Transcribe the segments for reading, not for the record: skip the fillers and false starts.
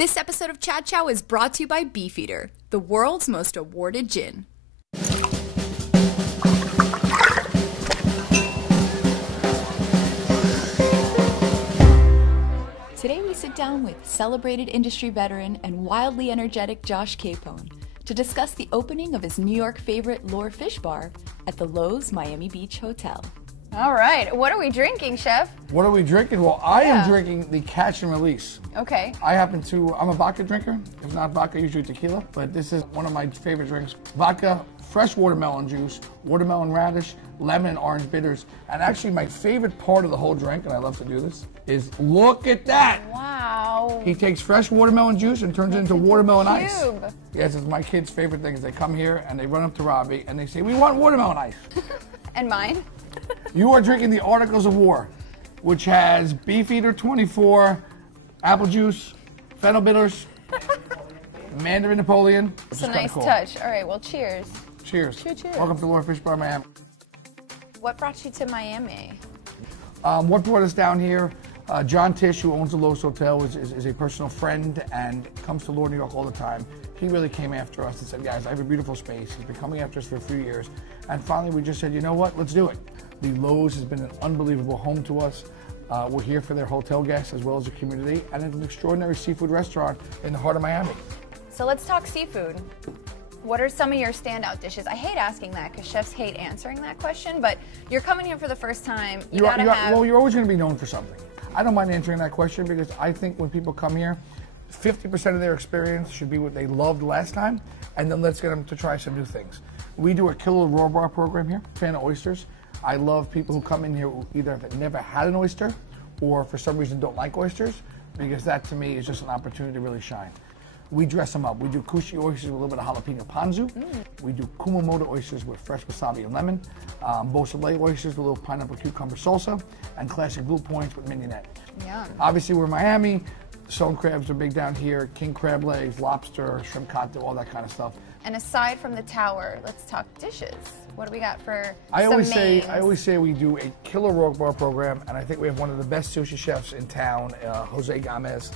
This episode of Chad Chow is brought to you by Beefeater, the world's most awarded gin. Today we sit down with celebrated industry veteran and wildly energetic Josh Capon to discuss the opening of his New York favorite Loews Fishbar at the Loews Miami Beach Hotel. All right, what are we drinking, Chef? What are we drinking? Well, I am drinking the Catch and Release. Okay. I'm a vodka drinker. If not vodka, usually tequila. But this is one of my favorite drinks. Vodka, fresh watermelon juice, watermelon radish, lemon and orange bitters. And actually my favorite part of the whole drink, and I love to do this, is look at that. Wow. He takes fresh watermelon juice and turns it into watermelon ice. Cube. Yes, it's my kids' favorite thing is they come here and they run up to Robbie and they say, we want watermelon ice. And mine? You are drinking the Articles of War, which has Beefeater 24, apple juice, fennel bitters, Mandarin Napoleon. It's a nice touch. All right, well, cheers. Cheers. Cheers. Welcome to Loews Fishbar, Miami. What brought you to Miami? What brought us down here? John Tish, who owns the Loews Hotel, is a personal friend and comes to New York all the time. He really came after us and said, guys, I have a beautiful space. He's been coming after us for a few years. And finally, we just said, you know what? Let's do it. The Loews has been an unbelievable home to us. We're here for their hotel guests as well as the community. And it's an extraordinary seafood restaurant in the heart of Miami. So let's talk seafood. What are some of your standout dishes? I hate asking that because chefs hate answering that question, but you're coming here for the first time. Well, you're always going to be known for something. I don't mind answering that question because I think when people come here, 50% of their experience should be what they loved last time, and then let's get them to try some new things. We do a killer raw bar program here, fan of oysters. I love people who come in here who either have never had an oyster or for some reason don't like oysters, because that to me is just an opportunity to really shine. We dress them up. We do kushi oysters with a little bit of jalapeno ponzu. We do kumamoto oysters with fresh wasabi and lemon. Beausoleil oysters with a little pineapple cucumber salsa, and classic blue points with mignonette. Yum. Obviously, we're in Miami. Stone crabs are big down here. King crab legs, lobster, shrimp cocktail, all that kind of stuff. And aside from the tower, let's talk dishes. What do we got for I some always mains? say we do a killer raw bar program, and I think we have one of the best sushi chefs in town. Jose Gomez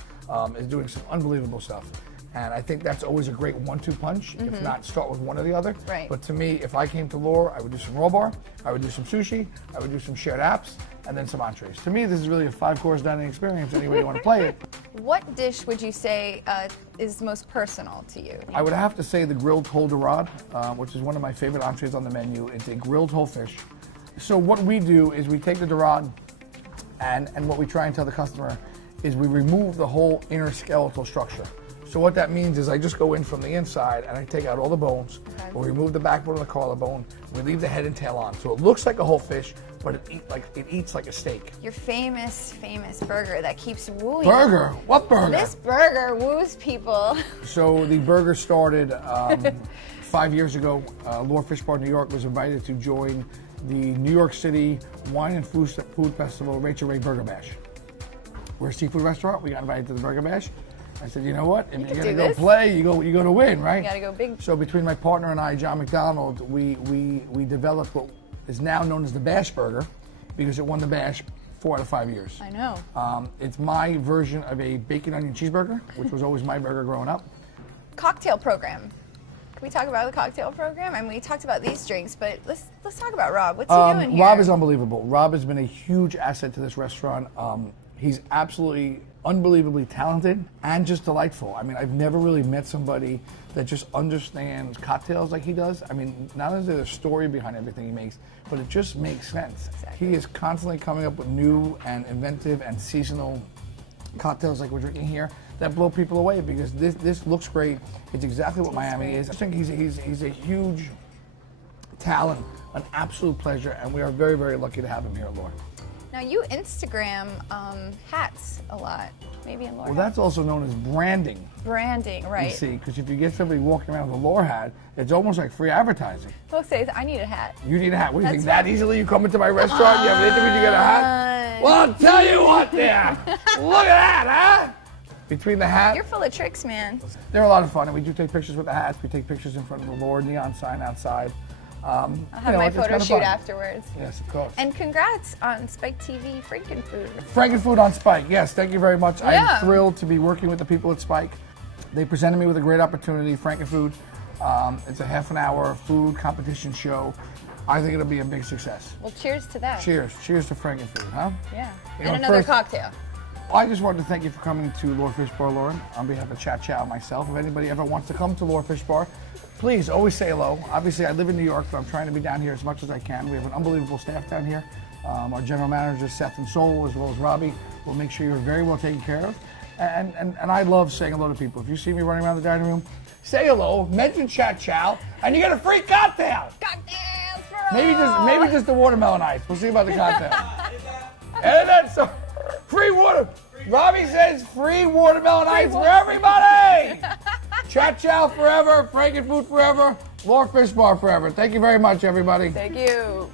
is doing some unbelievable stuff. And I think that's always a great 1-2 punch, if not start with one or the other. Right. But to me, if I came to Loews, I would do some raw bar, I would do some sushi, I would do some shared apps, and then some entrees. To me, this is really a 5-course dining experience any way you want to play it. What dish would you say is most personal to you? I would have to say the grilled whole dorade, which is one of my favorite entrees on the menu. It's a grilled whole fish. So what we do is we take the dorade, and what we try and tell the customer is we remove the whole inner skeletal structure. So what that means is I just go in from the inside and I take out all the bones. Okay. We remove the backbone and the collarbone. We leave the head and tail on. So it looks like a whole fish, but it eats like a steak. Your famous burger that keeps wooing. Burger? What burger? This burger woos people. So the burger started 5 years ago. Loews Fishbar, New York was invited to join the New York City Wine and Food Festival Rachel Ray Burger Bash. We're a seafood restaurant. We got invited to the Burger Bash. I said, you know what? If you're going to go play, you go to win, right? You got to go big. So between my partner and I, John McDonald, we developed what is now known as the Bash Burger because it won the Bash 4 out of 5 years. I know. It's my version of a bacon onion cheeseburger, which was always my burger growing up. Cocktail program. Can we talk about the cocktail program? I mean, we talked about these drinks, but let's talk about Rob. What's he doing here? Rob is unbelievable. Rob has been a huge asset to this restaurant. He's absolutely unbelievably talented and just delightful. I mean, I've never really met somebody that just understands cocktails like he does. I mean, not only is there a story behind everything he makes, but it just makes sense. Exactly. He is constantly coming up with new and inventive and seasonal cocktails like we're drinking here that blow people away because this looks great. It's exactly what Miami is. I think he's a huge talent, an absolute pleasure, and we are very, very lucky to have him here at Loews. Now, you Instagram hats a lot, maybe in Loews. Well, that's also known as branding. Branding, right. You see, because if you get somebody walking around with a Loews hat, it's almost like free advertising. They'll say, I need a hat. You need a hat. What do you think, that easily? You come into my restaurant, you have an interview, you get a hat? Well, I'll tell you what there. Look at that, huh? Between the hat. You're full of tricks, man. They're a lot of fun, and we do take pictures with the hats. We take pictures in front of the Loews neon sign outside. I'll have my photo shoot afterwards. Yes, of course. And congrats on Spike TV Frankenfood. Frankenfood on Spike, yes, thank you very much. Yeah. I'm thrilled to be working with the people at Spike. They presented me with a great opportunity, Frankenfood. It's a half an hour food competition show. I think it'll be a big success. Well, cheers to that. Cheers. Cheers to Frankenfood, huh? Yeah. And another cocktail. I just wanted to thank you for coming to Loews Fishbar, Lauren, on behalf of Chow and myself. If anybody ever wants to come to Loews Fishbar, please always say hello. Obviously, I live in New York, so I'm trying to be down here as much as I can. We have an unbelievable staff down here. Our general managers, Seth and Sol, as well as Robbie, will make sure you're very well taken care of. And I love saying hello to people. If you see me running around the dining room, say hello, mention Chow, and you get a free cocktail. Cocktails for all. Maybe just the watermelon ice. We'll see about the cocktail. And that's so free water. Robbie says free watermelon ice for everybody. Chow forever, Frankenfood forever, Loews Fishbar forever. Thank you very much, everybody. Thank you.